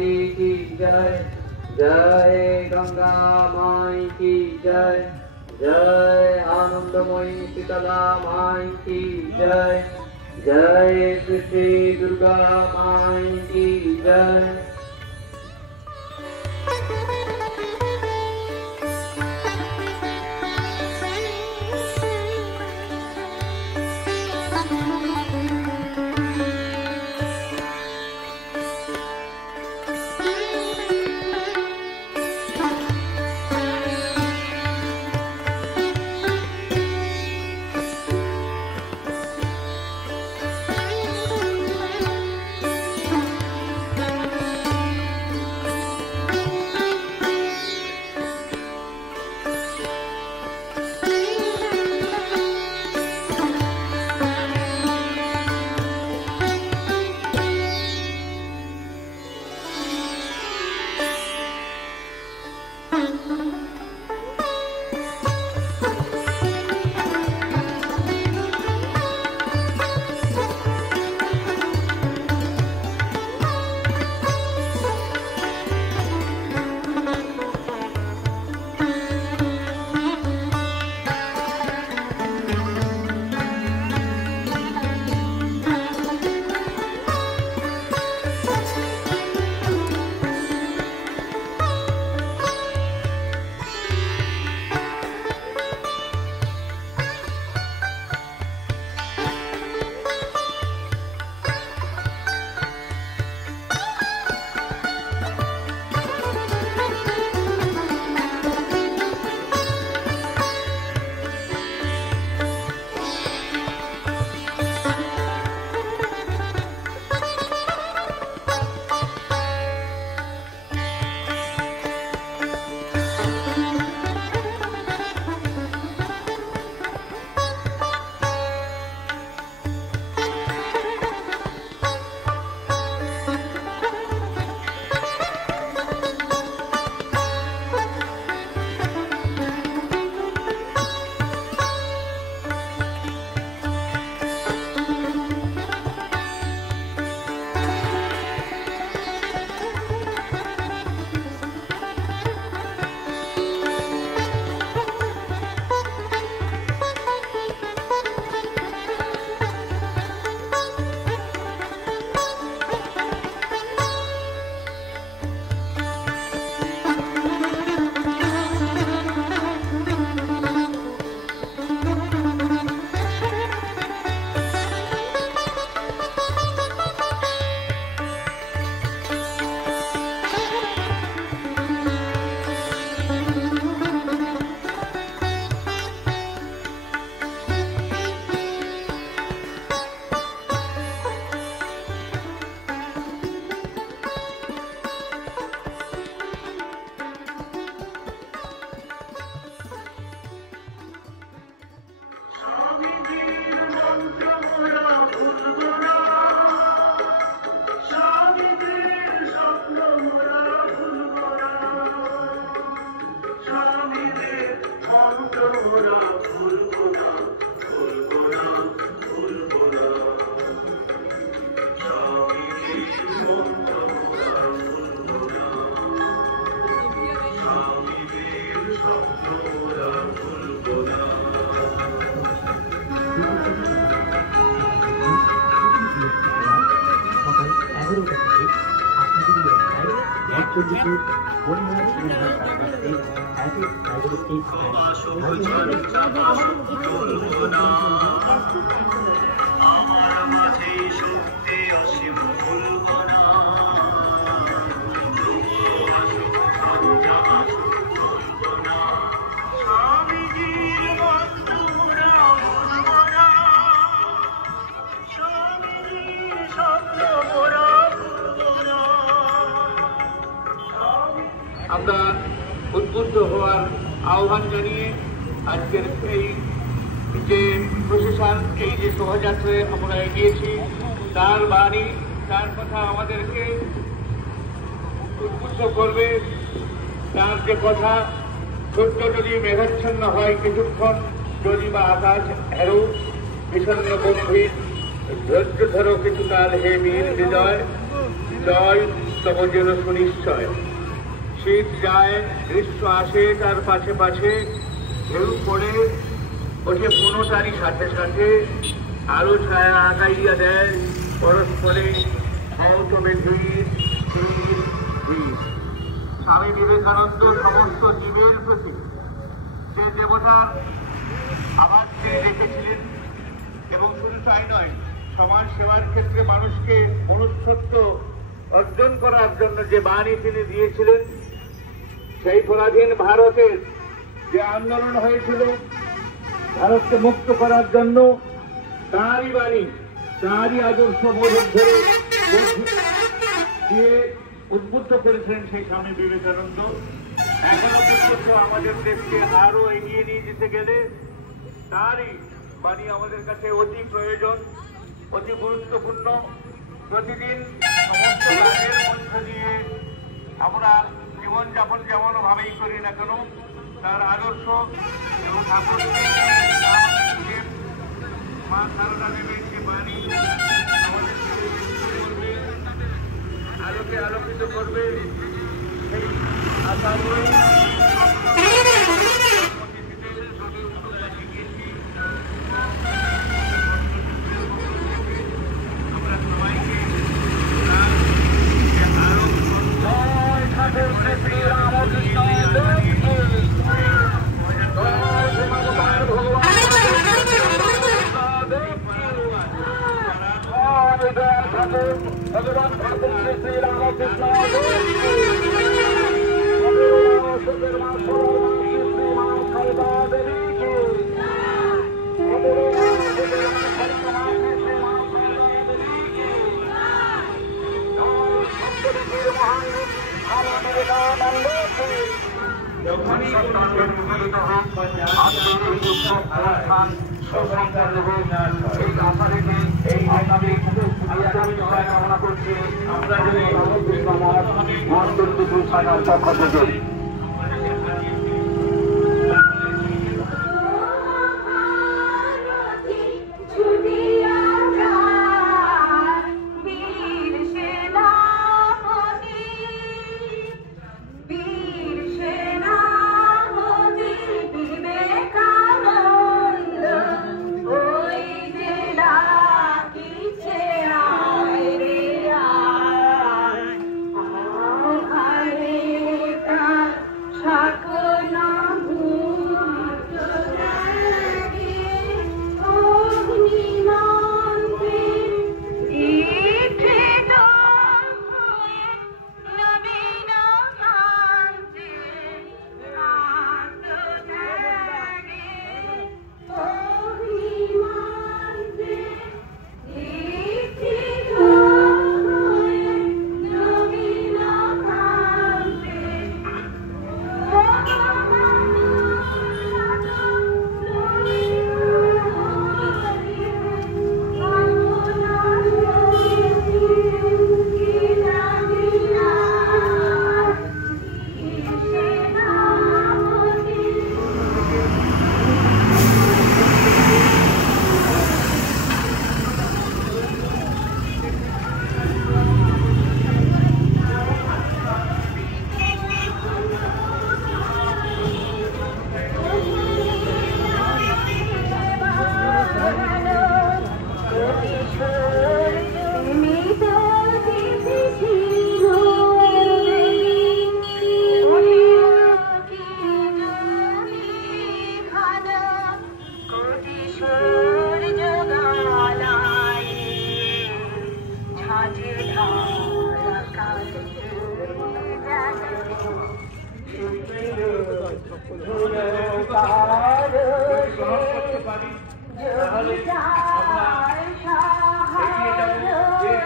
जी की जय। जय गंगा माई की जय। जय आनंदमयी शीतला माई की जय। जय श्री दुर्गा माई की जय। আমরা উদ্বুদ্ধ হওয়ার আহ্বান জানিয়ে আজকের এই যে প্রশাসন এই যে শোভাযাত্রায় আমরা এগিয়েছি তার বাণী তার কথা আমাদেরকে উদ্বুদ্ধ করবে। তার যে কথা সত্য যদি মেঘাচ্ছন্ন হয় কিছুক্ষণ যদি বা আকাশ হেরো বিষণ্ণ গম্ভীর ধৈর্য ধরো কিছুকাল হে বীর বিজয় জয় তব যেন সুনিশ্চয়। শীত যায় গ্রীষ্ম আসে তার পাশে পাশে, ঢেউ পড়ে ওঠে পুনটারই সাথে সাথে, আলো ছায়া আগাইয়া দেয় পরস্পরে তবে ধীর ধীর ধীর। স্বামী বিবেকানন্দ সমস্ত জীবের প্রতি যে দেবতা আবার তিনি দেখেছিলেন, এবং শুধু তাই নয়, সমাজ সেবার ক্ষেত্রে মানুষকে মনুষ্যত্ব অর্জন করার জন্য যে বাণী তিনি দিয়েছিলেন, সেই পরাধীন ভারতের যে আন্দোলন হয়েছিল ভারতকে মুক্ত করার জন্য, তারই বাণী, তারই আদর্শ বোধ ধরে দিয়ে উদ্বুদ্ধ করেছিলেন সেই স্বামী বিবেকানন্দ। এখনো পর্যন্ত আমাদের দেশকে আরো এগিয়ে নিয়ে যেতে গেলে তারই বাণী আমাদের কাছে অতি প্রয়োজন, অতি গুরুত্বপূর্ণ। প্রতিদিন সমস্ত কাজের মধ্য দিয়ে আমরা জীবনযাপন যেমন ভাবেই করি না কেন, তার আদর্শ এবং ঠাকুর মা সারদা দেবের যে বাণী আমাদেরকে করবে, আলোকে আলোকিত করবে, সেই আশা করে আমরা সবাইকে ভগবান ঠাকুর শ্রী রামকৃষ্ণ পক্ষ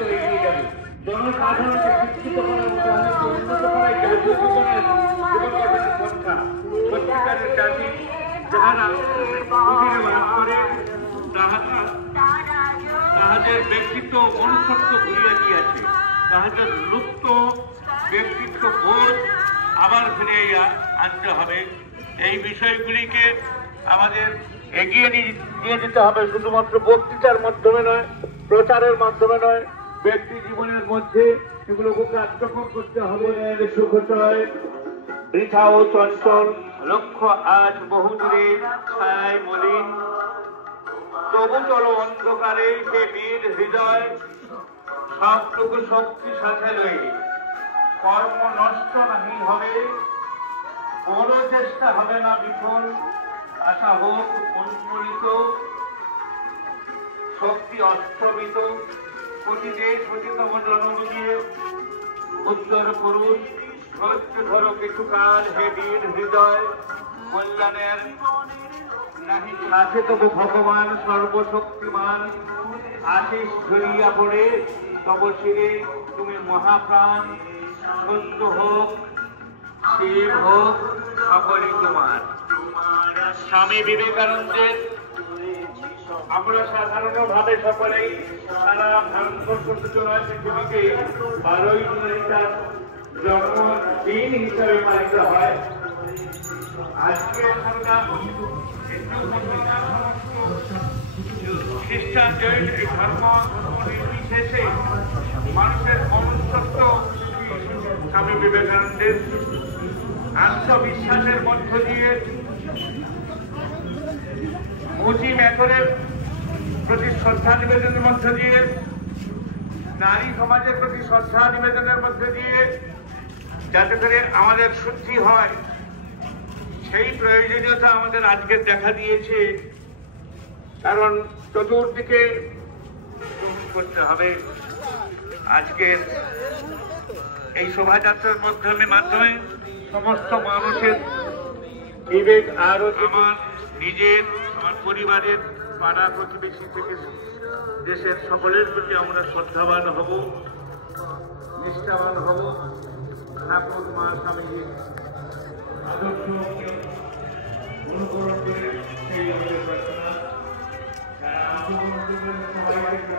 থেকে জনসাধারণকে শিক্ষিত করার মতো উন্নত করাই জাতীয় জীবনের পন্থা। সত্যিকারের জাতি যাহারা কুটিরে বাস করে, তাহাদের ব্যক্তিত্ব মনুষ্যত্ব ভুলিয়া গিয়াছে, তাহাদের লুপ্ত ব্যক্তিত্ব বোধ আবার ফিরে আনতে হবে। এই বিষয়গুলিকে আমাদের এগিয়ে নিয়ে যেতে হবে, শুধুমাত্র বক্তৃতার মাধ্যমে নয়, প্রচারের মাধ্যমে নয়, ব্যক্তি জীবনের মধ্যে সেগুলোকে কার্যক্রম করতে হবে। সুখচয় বৃথা ও চঞ্চল লক্ষ্য আজ বহু দূরে ছায় মলিন, তবু চলো অন্ধকারে সে বীর হৃদয় সবটুকু শক্তি সাথে লই। কর্ম নষ্ট নাহি হবে, বড় চেষ্টা হবে না বিফল, আশা হোক উন্মূলিত, শক্তি অস্তমিত, পতিতে পতিতম জনমিলিয়ে উত্তর পুরুষ ধৈর্য ধরো কিছুকাল হে বীর হৃদয়, কল্যাণের নাহি আছে তবু ভগবান সর্বশক্তিমান, আশিস ঝরিয়া পড়ে তব শিরে তুমি মহাপ্রাণ, সত্য হোক শিব হোক সকলই তোমার। স্বামী বিবেকানন্দের আমরা সাধারণভাবে সকলেই সারা ভারতবর্ষ নয় পৃথিবীতে 12ই জুলাই তার জন্মদিন হিসাবে পালিত হয়। আজকে আমরা খ্রিস্টান জৈন এই ধর্ম নির্বিশেষে মানুষের মনুষ্যত্ব স্বামী বিবেকানন্দের আত্মবিশ্বাসের মধ্য দিয়ে মুজি মেথরের প্রতি শ্রদ্ধা নিবেদনের মধ্য দিয়ে, নারী সমাজের প্রতি শ্রদ্ধা নিবেদনের মধ্য দিয়ে যাতে করে আমাদের শুদ্ধি হয়, সেই প্রয়োজনীয়তা আমাদের আজকে দেখা দিয়েছে। কারণ চতুর্দিকে গ্রহণ করতে হবে। আজকের এই শোভাযাত্রার মাধ্যমে সমস্ত মানুষের বিবেক আরো, আমার নিজের, আমার পরিবারের, পাড়া প্রতিবেশী থেকে দেশের সকলের প্রতি আমরা শ্রদ্ধাবান হব, নিষ্ঠাবান হব। ঠাকুর মা স্বামীজির আদর্শ অনুকরণ করে সেই প্রার্থনা যারা অংশগ্রহণ করবেন সবাইকে